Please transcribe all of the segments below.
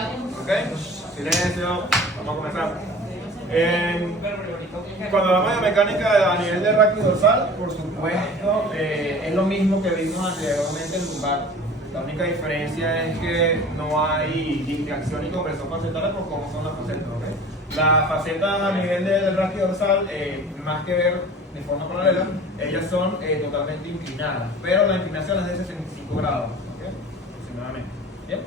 Ok, silencio, vamos a comenzar. Cuando hablamos de mecánica a nivel de raquio dorsal, por supuesto, es lo mismo que vimos anteriormente en lumbar. La única diferencia es que no hay distracción y compresión facetal por cómo son las facetas. ¿Okay? Las facetas a nivel del raquio dorsal, más que ver de forma paralela, ellas son totalmente inclinadas, pero la inclinación es de 65 grados, ¿okay? Aproximadamente. ¿Bien?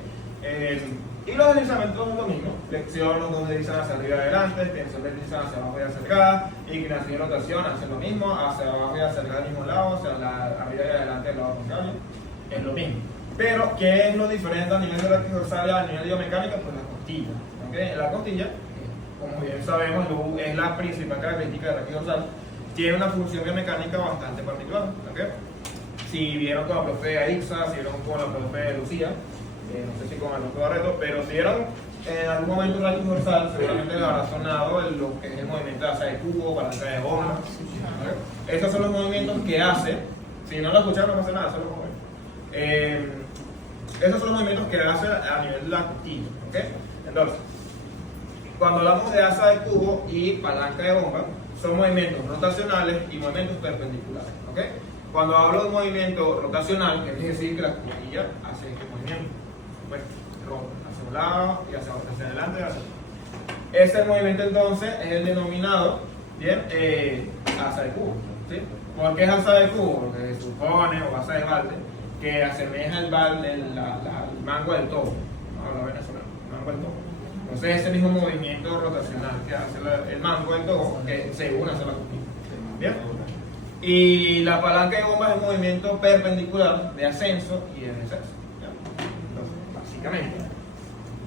Y los deslizamientos son lo mismo: flexión, los dos deslizan hacia arriba y adelante, extensión deslizan hacia abajo y hacia acá, inclinación y rotación hacen lo mismo, hacia abajo y hacia acá del mismo lado, arriba y adelante del lado contrario, es lo mismo. Pero, ¿qué es lo diferente a nivel de raquio dorsal a nivel de biomecánica? Pues la costilla. ¿Okay? La costilla, como bien sabemos, es la principal característica de raquio dorsal, tiene una función biomecánica bastante particular. ¿Okay? Si vieron con la profe Aixa, si vieron con la profe Lucía, no sé si con el doctor Barreto, pero si vieron en algún momento el raquio dorsal, seguramente les habrá sonado lo que es el movimiento de asa de cubo, palanca de bomba. ¿Okay? Esos son los movimientos que hace. Si no lo escucharon, no pasa nada, solo como esos son los movimientos que hace a nivel de la costilla. ¿Okay? Entonces, cuando hablamos de asa de cubo y palanca de bomba, son movimientos rotacionales y movimientos perpendiculares. ¿Okay? Cuando hablo de movimiento rotacional, quiere decir que la costilla hace este movimiento. Pues, rota hacia un lado y hacia adelante y hacia atrás. Ese movimiento entonces es el denominado, ¿bien? Asa de cubo. ¿Sí? ¿Por qué es asa de cubo? Porque se supone, o asa de balde, que asemeja el mango del tobo. No, la venezolana, el mango del tobo. Entonces ese mismo movimiento rotacional que hace el mango del tobo, que se une hacia la costilla. ¿Bien? Y la palanca de bomba es un movimiento perpendicular de ascenso y de descenso. Entonces, básicamente,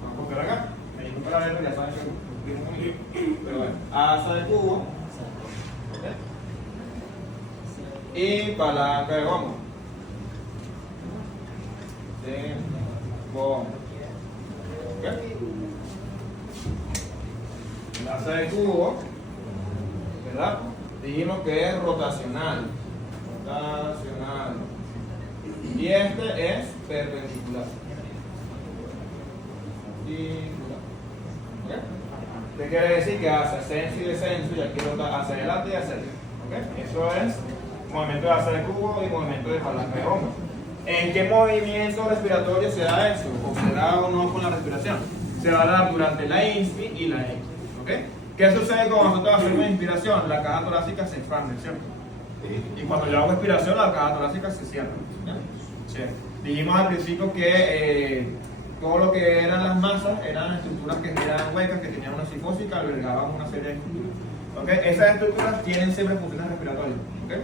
vamos a buscar acá. Me dijo para verlo, ya saben que pero bueno, asa de cubo, ¿okay? Y palanca de bomba. De bomba. ¿Okay? El asa de cubo, ¿verdad? Dijimos que es rotacional. Rotacional. Y este es perpendicular. ¿Okay? ¿Qué quiere decir? Que hace ascenso y descenso, y aquí rota hacia adelante y hacia arriba. ¿Okay? Eso es movimiento de asa de cubo y movimiento de palanca de bomba. ¿En qué movimiento respiratorio se da eso? ¿O se da o no con la respiración? Se va a dar durante la inspi y la expi. ¿Okay? ¿Qué sucede cuando nosotros hacemos inspiración? La caja torácica se expande, ¿cierto? Y cuando yo hago expiración, la caja torácica se cierra. ¿Sí? Dijimos al principio que todo lo que eran las masas eran estructuras que eran huecas, que tenían una cifosis y que albergaban una serie de estructuras. ¿Okay? Esas estructuras tienen siempre funciones respiratorias, ¿okay?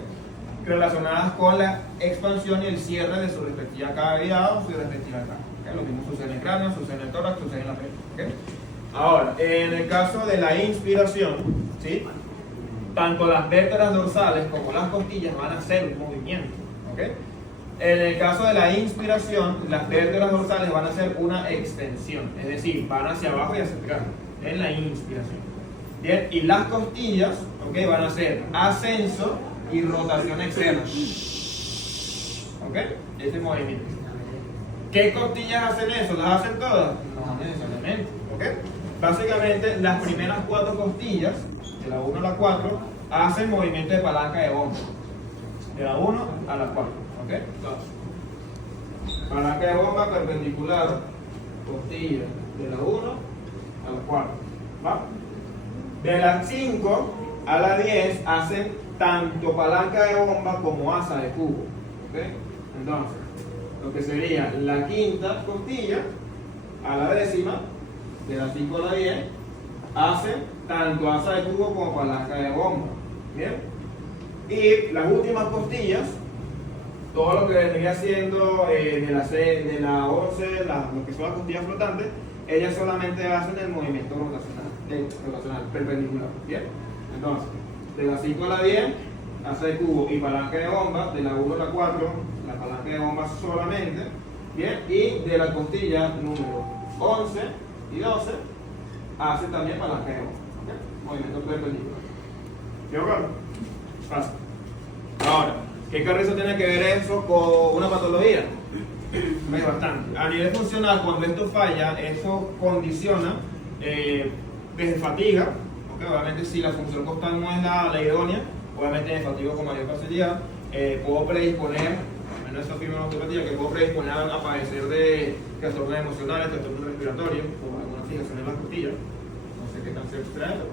Relacionadas con la expansión y el cierre de su respectiva cavidad o su respectiva caja. ¿Okay? Lo mismo sucede en el cráneo, sucede en el tórax, sucede en la frente. ¿Okay? Ahora, en el caso de la inspiración, ¿sí? Tanto las vértebras dorsales como las costillas van a hacer un movimiento. ¿Okay? En el caso de la inspiración, las vértebras dorsales van a hacer una extensión, es decir, van hacia abajo y hacia atrás, en la inspiración. Bien, y las costillas, ¿okay? Van a hacer ascenso y rotación externa. ¿Okay? Ese movimiento. ¿Qué costillas hacen eso? ¿Las hacen todas? No necesariamente. ¿Okay? Básicamente, las primeras 4 costillas, de la 1 a la 4, hacen movimiento de palanca de bomba. De la 1 a la 4. ¿Okay? Entonces, palanca de bomba perpendicular, costilla, de la 1 a la 4. ¿Va? De las 5 a la 10 hacen tanto palanca de bomba como asa de cubo. ¿Okay? Entonces, lo que sería la quinta costilla a la décima, de las 5 a la 10, hacen tanto asa de cubo como palanca de bomba. ¿Bien? Y las últimas costillas, todo lo que vendría siendo de la 11, lo que son las costillas flotantes, ellas solamente hacen el movimiento rotacional perpendicular. ¿Bien? Entonces, de las 5 a la 10, asa de cubo y palanca de bomba. De la 1 a la 4, la palanca de bomba solamente. ¿Bien? Y de la costilla número 11 y 12, hace también palanca de bomba. ¿Okay? Movimiento perpendicular. ¿Quedó claro? Fácil. Ahora, ¿qué carrizo tiene que ver eso con una patología? Es bastante. A nivel funcional, cuando esto falla, eso condiciona desde fatiga, ¿okay? Obviamente si la función costal no es la idónea, obviamente me fatigo con mayor facilidad, puedo predisponer, menos eso afirma la osteopatía, que puedo predisponer a padecer de trastornos emocionales, trastornos respiratorios, o alguna fijación en las costillas, no sé qué tan cierto será eso,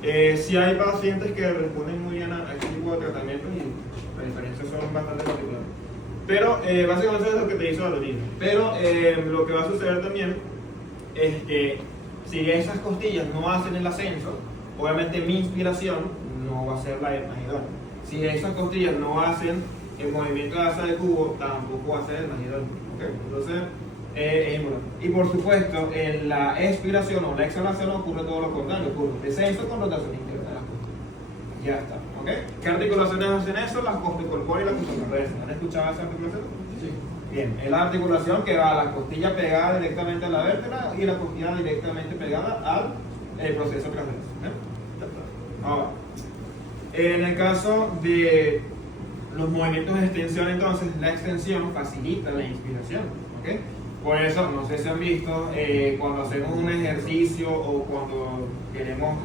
pero si hay pacientes que responden muy bien a este tipo de tratamiento y las diferencias son bastante particulares. Pero básicamente eso es lo que te hizo la rutina. Pero lo que va a suceder también es que si esas costillas no hacen el ascenso, obviamente mi inspiración no va a ser la idónea. Si esas costillas no hacen el movimiento de asa de cubo, tampoco va a ser el más idóneo. ¿Okay? Entonces, es importante. Y por supuesto, en la expiración o la exhalación ocurre todo lo contrario, ocurre descenso con rotación interior de las costillas. Ya está. ¿Okay? ¿Qué articulaciones hacen eso? Las costocorpóreas y las costocorreales. ¿Han escuchado esa articulación? Sí. Bien, es la articulación que va a la costilla pegada directamente a la vértebra y la costilla directamente pegada al proceso transversal. Ahora, en el caso de los movimientos de extensión, entonces, la extensión facilita la inspiración. ¿Okay? Por eso, no sé si han visto, cuando hacemos un ejercicio o cuando queremos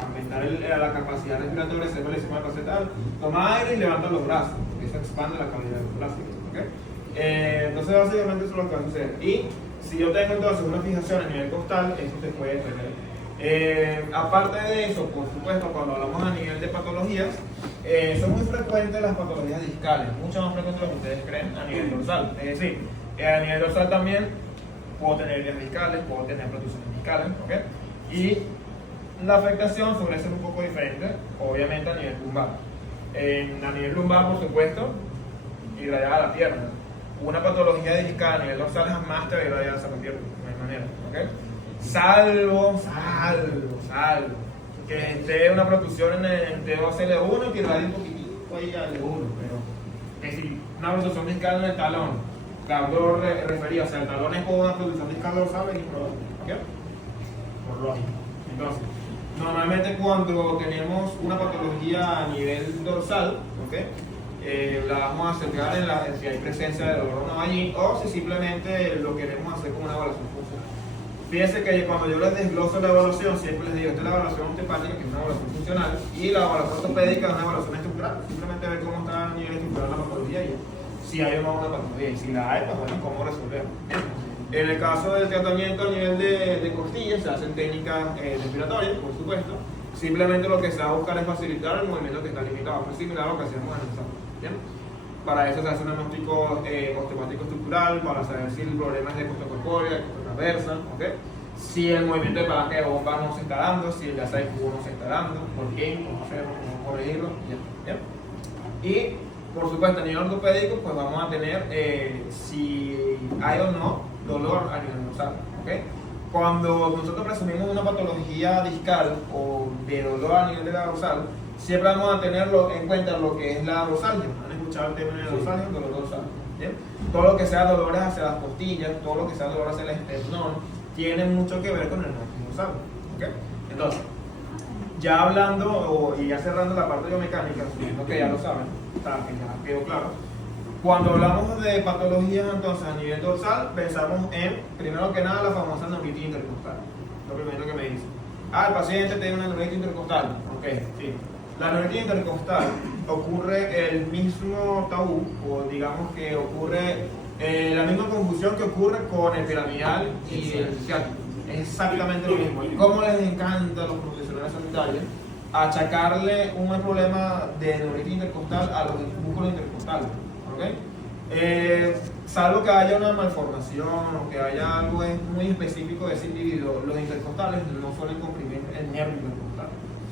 aumentar la capacidad respiratoria, se le llama facetal, toma aire y levanta los brazos, porque eso expande la cavidad torácica. ¿Okay? Entonces, básicamente eso es lo que va a suceder. Y si yo tengo entonces una fijación a nivel costal, eso se puede tener. Aparte de eso, por supuesto, cuando hablamos a nivel de patologías, son muy frecuentes las patologías discales, mucho más frecuentes de lo que ustedes creen a nivel dorsal. Es decir, a nivel dorsal también puedo tener hernias discales, puedo tener protusiones discales, ¿okay? Y la afectación suele ser un poco diferente, obviamente a nivel lumbar. A nivel lumbar, por supuesto, irradiada a la pierna. Una patología discal a nivel dorsal jamás te va a irradiar hacia la pierna, no hay manera, ¿okay? Salvo que esté una protusión en el T2L1 que irradie un poquitito ahí al L1, pero es decir, una protusión discal en el talón, claro, refería, o sea, el talón es como una protusión discal dorsal y improbable, ¿ok? Por lógica. Entonces, normalmente cuando tenemos una patología a nivel dorsal, ¿okay? La vamos a centrar en si hay presencia de dolor o no allí, o si simplemente lo queremos hacer como una evaluación funcional. Fíjense que cuando yo les desgloso la evaluación, siempre les digo, esta es la evaluación osteopática, que es una evaluación funcional, y la evaluación ortopédica es una evaluación estructural, simplemente ver cómo está a nivel estructural la patología y si hay o no una patología, y si la hay, pues bueno, cómo resolverla. En el caso del tratamiento a nivel de costillas, se hacen técnicas respiratorias, por supuesto. Simplemente lo que se va a buscar es facilitar el movimiento que está limitado, muy similar a lo que hacemos en el examen. ¿Bien? Para eso se hace un diagnóstico osteopático estructural, para saber si el problema es de costocorpórea, de costotraversa, ¿okay? Si el movimiento de palanca de bomba no se está dando, si el de asa de cubo no se está dando, por qué, cómo hacerlo, cómo corregirlo, ¿ya? Y por supuesto a nivel ortopédico, pues vamos a tener si hay o no dolor a nivel dorsal, ¿okay? Cuando nosotros presumimos una patología discal o de dolor a nivel de la dorsal, siempre vamos a tenerlo en cuenta lo que es la dorsalgia. ¿Han escuchado el término de dorsalgia? El dolor dorsal. ¿Bien? Todo lo que sea dolores hacia las costillas, todo lo que sea dolor hacia el esternón, tiene mucho que ver con el nervio dorsal. ¿Okay? Entonces, ya hablando y ya cerrando la parte biomecánica, suponiendo que ya lo saben, que ya quedó claro. Cuando hablamos de patologías entonces a nivel dorsal, pensamos en, primero que nada, la famosa neuritis intercostal. Lo primero que me dicen. El paciente tiene una neuritis intercostal. Ok, sí. La neuritis intercostal ocurre el mismo tabú, o digamos que ocurre la misma confusión que ocurre con el piramidal y el ciático. Es exactamente lo mismo. Y cómo les encanta a los profesionales sanitarios achacarle un problema de neuritis intercostal a los músculos intercostales. ¿Okay? Salvo que haya una malformación o que haya algo muy específico de ese individuo, los intercostales no suelen comprimir el nervio intercostal.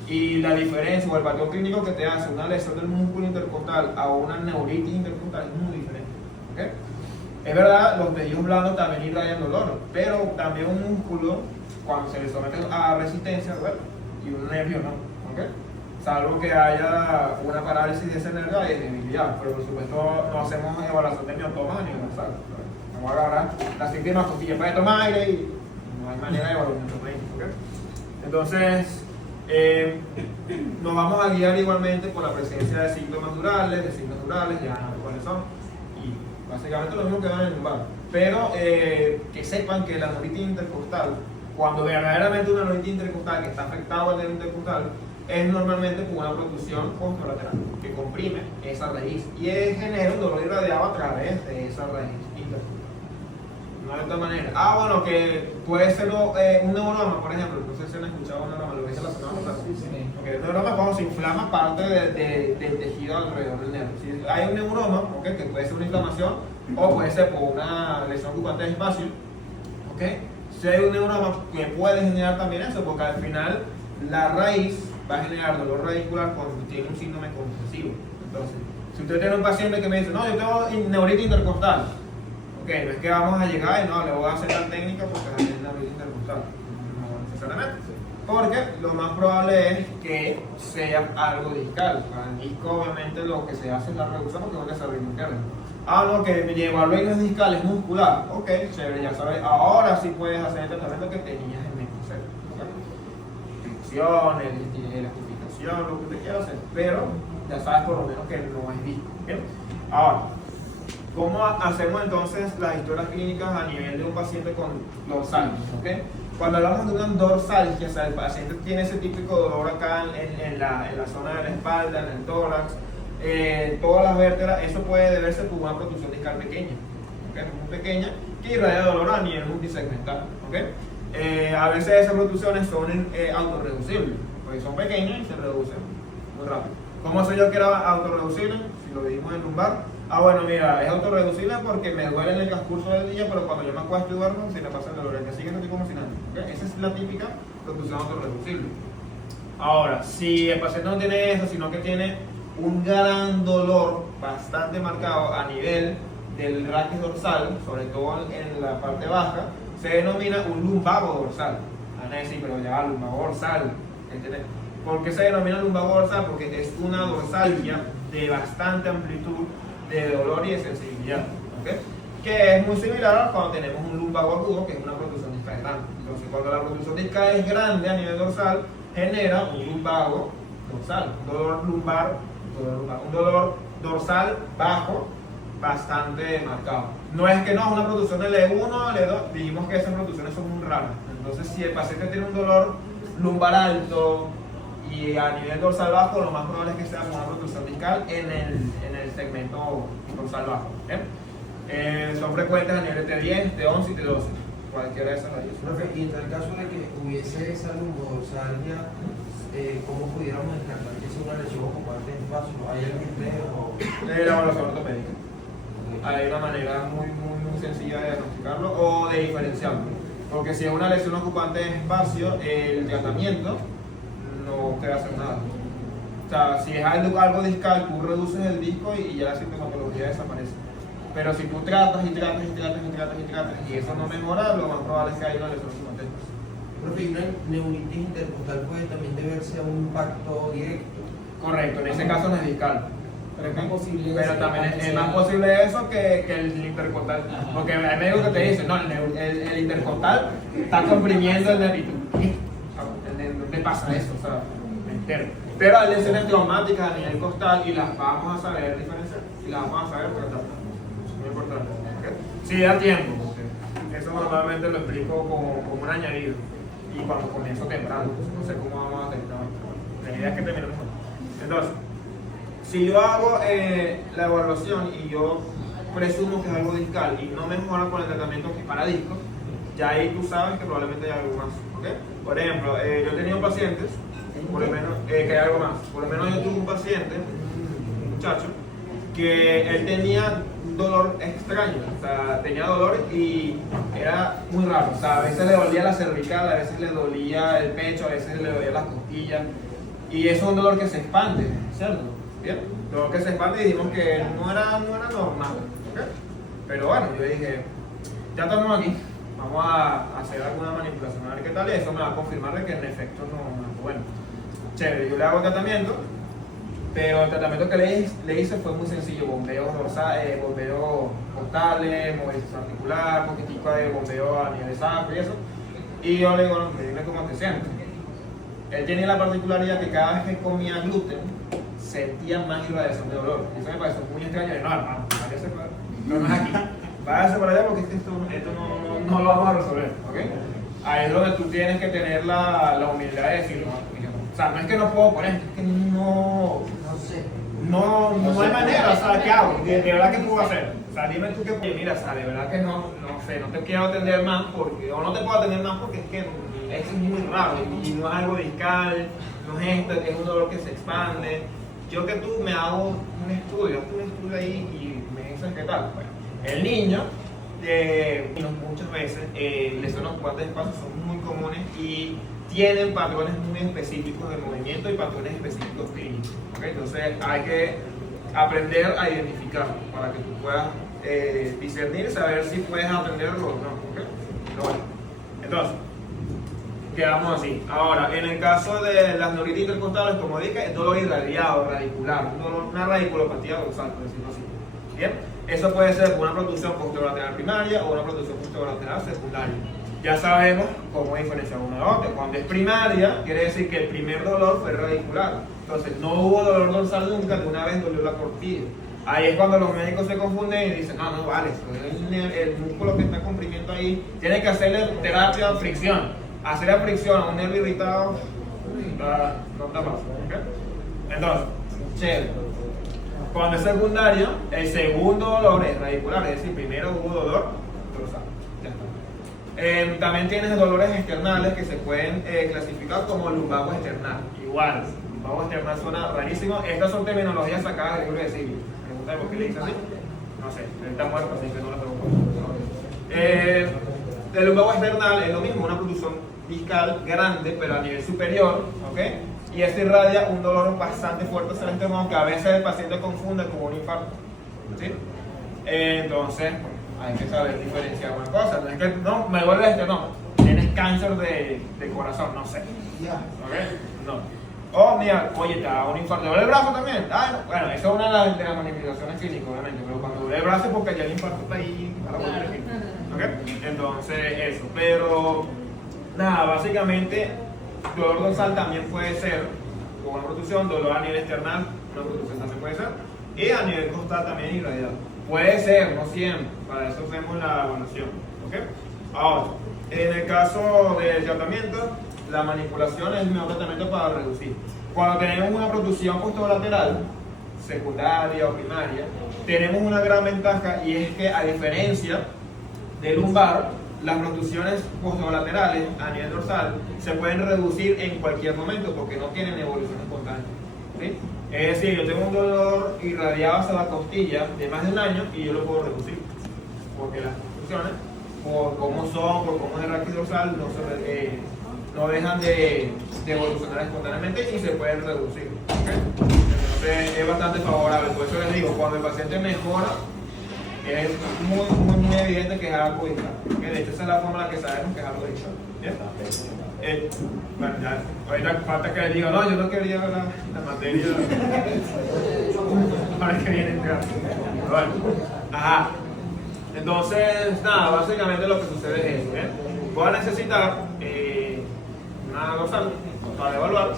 Y la diferencia o el patrón clínico que te hace una lesión del músculo intercostal a una neuritis intercostal es muy diferente. ¿Okay? Es verdad, los vellos blandos también irradian dolor, pero también un músculo, cuando se le somete a resistencia, bueno, y un nervio no. ¿Okay? Salvo que haya una parálisis de ese nervio y debilidad, pero por supuesto no hacemos evaluación de miotomas a nivel dorsal. Vamos a agarrar la séptima costilla para tomar aire y no hay manera de evaluar miotomas. ¿Okay? Entonces, nos vamos a guiar igualmente por la presencia de síntomas durales, ya cuáles son, y básicamente lo mismo que dan en el lumbar. Pero que sepan que la neuritis intercostal, cuando verdaderamente una neuritis intercostal que está afectada al nervio intercostal, es normalmente por una protrusión contralateral que comprime esa raíz y genera un dolor irradiado a través de esa raíz intercostal. No de otra manera. Bueno, que puede ser un neuroma, por ejemplo. No sé si han escuchado un neuroma, lo dije la semana pasada. Okay, el neuroma es cuando se inflama parte del tejido alrededor del nervio. Si hay un neuroma, okay, que puede ser una inflamación o puede ser por una lesión ocupante de espacio, okay. Si hay un neuroma que puede generar también eso, porque al final la raíz va a generar dolor radicular cuando tiene un síndrome compulsivo. Entonces, si usted tiene un paciente que me dice, no, yo tengo neuritis intercostal, ok, no es que vamos a llegar y no, le voy a hacer la técnica porque es neuritis intercostal. No necesariamente. Porque lo más probable es que sea algo discal. Para el disco, obviamente, lo que se hace es la reducción porque es un desarrollo interno. No, que llevarlo en los discales muscular, ok, chévere, ya sabes, ahora sí puedes hacer el tratamiento que tenías en el concepto. Elastificación, lo que usted quiera hacer, pero ya sabes por lo menos que no es disco. ¿Bien? Ahora, ¿cómo hacemos entonces las historias clínicas a nivel de un paciente con dorsalgia? ¿Okay? Cuando hablamos de una dorsalgia, o sea, el paciente tiene ese típico dolor acá en la zona de la espalda, en el tórax, todas las vértebras, eso puede deberse por una protrusión discal pequeña, ¿okay? Muy pequeña, que irradia dolor a nivel multisegmental. ¿Okay? A veces esas protrusiones son autorreducibles, porque son pequeñas y se reducen muy rápido. ¿Cómo sé yo que era autorreducible? Si lo dijimos en lumbar. Bueno, mira, es autorreducible porque me duele en el transcurso del día, pero cuando yo me acuesto y duermo, se me pasa el dolor. El día siguiente estoy como si nada. ¿Okay? Esa es la típica protrusión autorreducible. Ahora, si el paciente no tiene eso, sino que tiene un gran dolor bastante marcado a nivel del raquis dorsal, sobre todo en la parte baja, se denomina un lumbago dorsal. Van a decir, pero ya lumbago dorsal, ¿entiendes? ¿Por qué se denomina lumbago dorsal? Porque es una dorsalgia de bastante amplitud de dolor y de sensibilidad, ¿okay? Que es muy similar a cuando tenemos un lumbago agudo, que es una protrusión discal grande. Entonces, cuando la protrusión discal es grande a nivel dorsal, genera un lumbago dorsal, un dolor dorsal bajo bastante marcado. No es que no, es una protrusión de L1 o L2, dijimos que esas protrusiones son muy raras. Entonces, si el paciente tiene un dolor lumbar alto y a nivel dorsal bajo, lo más probable es que sea una protrusión discal en el segmento dorsal bajo. Son frecuentes a nivel de T10, T11 y T12, cualquiera de esas raíces. Y en el caso de que hubiese esa lumbodorsalgia, ¿cómo pudiéramos descartar que es una lesión ocupante de espacio? ¿Hay algún riesgo? La evaluación ortopédica. Hay una manera muy sencilla de diagnosticarlo o de diferenciarlo. Porque si es una lesión ocupante de espacio, el tratamiento no te va a hacer nada. O sea, si es algo discal, tú reduces el disco y ya la sintomatología desaparece. Pero si tú tratas y eso no mejora, lo más probable es que haya una lesión ocupante de espacio. Profe, ¿y una neuritis intercostal puede también deberse a un impacto directo? Correcto, en ese caso no es discal. Pero también es más posible posible eso que el intercostal. Porque hay médicos que te dicen, no, el intercostal está comprimiendo el nervio. ¿Qué pasa eso? O sea, entero. Pero hay lesiones traumáticas a nivel costal y las vamos a saber diferenciar. Y las vamos a saber tratar. Es muy importante. ¿Okay? Si da tiempo, porque eso normalmente lo explico como un añadido. Y cuando comienzo temprano, no sé cómo vamos a terminar. La idea es que terminemos. Entonces, si yo hago la evaluación y yo presumo que es algo discal y no mejora con el tratamiento que para discos, ya ahí tú sabes que probablemente hay algo más. ¿Okay? Por ejemplo, yo he tenido pacientes, por lo menos, que hay algo más. Por lo menos yo tuve un paciente, un muchacho, que él tenía un dolor extraño, o sea, tenía dolor y era muy raro. O sea, a veces le dolía la cervical, a veces le dolía el pecho, a veces le dolía las costillas. Y eso es un dolor que se expande, ¿cierto? Bien, dolor que se expande y dijimos que no era normal. ¿Okay? Pero bueno, yo dije, ya estamos aquí, vamos a hacer alguna manipulación, a ver qué tal, y eso me va a confirmar de que en efecto no es bueno. Chévere, yo le hago el tratamiento, pero el tratamiento que le hice fue muy sencillo: bombeo dorsal, bombeo costales, movilización articular, poquitico de bombeo a nivel de sangre y eso. Y yo le digo, no, dime cómo te sientes. Él tenía la particularidad que cada vez que comía gluten sentía más irradiación de dolor. Eso me pareció muy extraño. No, hermano, ¿a qué se puede? no es aquí. Váyase para allá porque es que esto no lo vamos a resolver, ¿ok? Ahí es donde tú tienes que tener la humildad de decirlo. O sea, no es que no puedo poner, es que no sé. No hay manera, o sea, ¿qué hago? De verdad que puedo hacer. O sea, dime tú qué, mira, o sea, de verdad que no sé, no te quiero atender más porque, o no te puedo atender más porque es que es muy raro y no es algo discal, no es esto, es un dolor que se expande. Yo que tú me hago un estudio, ahí y me dicen qué tal. Bueno, el niño, muchas veces, lesiones oculares de espacio son muy comunes y tienen patrones muy específicos de movimiento y patrones específicos clínicos. ¿Okay? Entonces hay que aprender a identificarlo para que tú puedas discernir y saber si puedes atenderlo o no. ¿Okay? Pero bueno, entonces, quedamos así. Ahora, en el caso de las neuritis intercostales, como dije, es dolor irradiado, radicular, una radiculopatía dorsal, por decirlo así. ¿Bien? Eso puede ser una protrusión posterolateral primaria o una protrusión posterolateral secundaria. Ya sabemos cómo diferenciar una de otra. Cuando es primaria, quiere decir que el primer dolor fue radicular. Entonces, no hubo dolor dorsal nunca, de una vez dolió la costilla. Ahí es cuando los médicos se confunden y dicen, no vale, el músculo que está comprimiendo ahí, tiene que hacerle terapia de fricción. Hacerle fricción a un nervio irritado, no está fácil. ¿Okay? Entonces, chévere. Cuando es secundaria, el segundo dolor es radicular, es decir, primero hubo dolor dorsal. También tienes dolores externales que se pueden clasificar como lumbago external. Igual, lumbago external suena rarísimo. Estas son terminologías sacadas del libro de Silvio. Pregúntame por qué le dicen así. No sé, él está muerto, así que no le pregunto. El lumbago external es lo mismo, una protrusión discal grande, pero a nivel superior, ¿ok? Y esto irradia un dolor bastante fuerte hacia el estómago que a veces el paciente confunde con un infarto. ¿Sí? Entonces, hay que saber diferenciar una cosa. No es que, no, me duele este, no. Tienes cáncer de corazón, no sé. ¿Ok? No. Oh, mira, oye, te da un infarto. ¿Te duele el brazo también? Ah, bueno, eso es una de las manifestaciones clínicas, obviamente. Pero cuando duele el brazo es porque ya el infarto está ahí a la vuelta de aquí. ¿Ok? Entonces, eso. Pero, nada, básicamente, dolor dorsal también puede ser con una protrusión, dolor a nivel external, una protrusión también puede ser. Y a nivel costal también irradiado. Puede ser, no siempre, para eso hacemos la evaluación. ¿Okay? Ahora, en el caso del tratamiento, la manipulación es el mejor tratamiento para reducir. Cuando tenemos una protrusión posterolateral, secundaria o primaria, tenemos una gran ventaja y es que a diferencia del lumbar, las protrusiones posterolaterales a nivel dorsal se pueden reducir en cualquier momento porque no tienen evolución espontánea. ¿Sí? Es decir, yo tengo un dolor irradiado hacia la costilla de más de un año y yo lo puedo reducir. Porque las protrusiones, por cómo son, por cómo es el raquis dorsal, no dejan de evolucionar espontáneamente y se pueden reducir. ¿Okay? Entonces es bastante favorable. Por eso les digo, cuando el paciente mejora, es muy evidente que es algo distal. ¿Okay? De hecho, esa es la forma en la que sabemos que es algo distal. ¿Bien? Bueno, ya, ahorita falta que le diga, no, yo no quería ver la materia para que viene entrar. Bueno, ajá. Entonces, nada, básicamente lo que sucede es eso. Voy a necesitar una dorsal para evaluar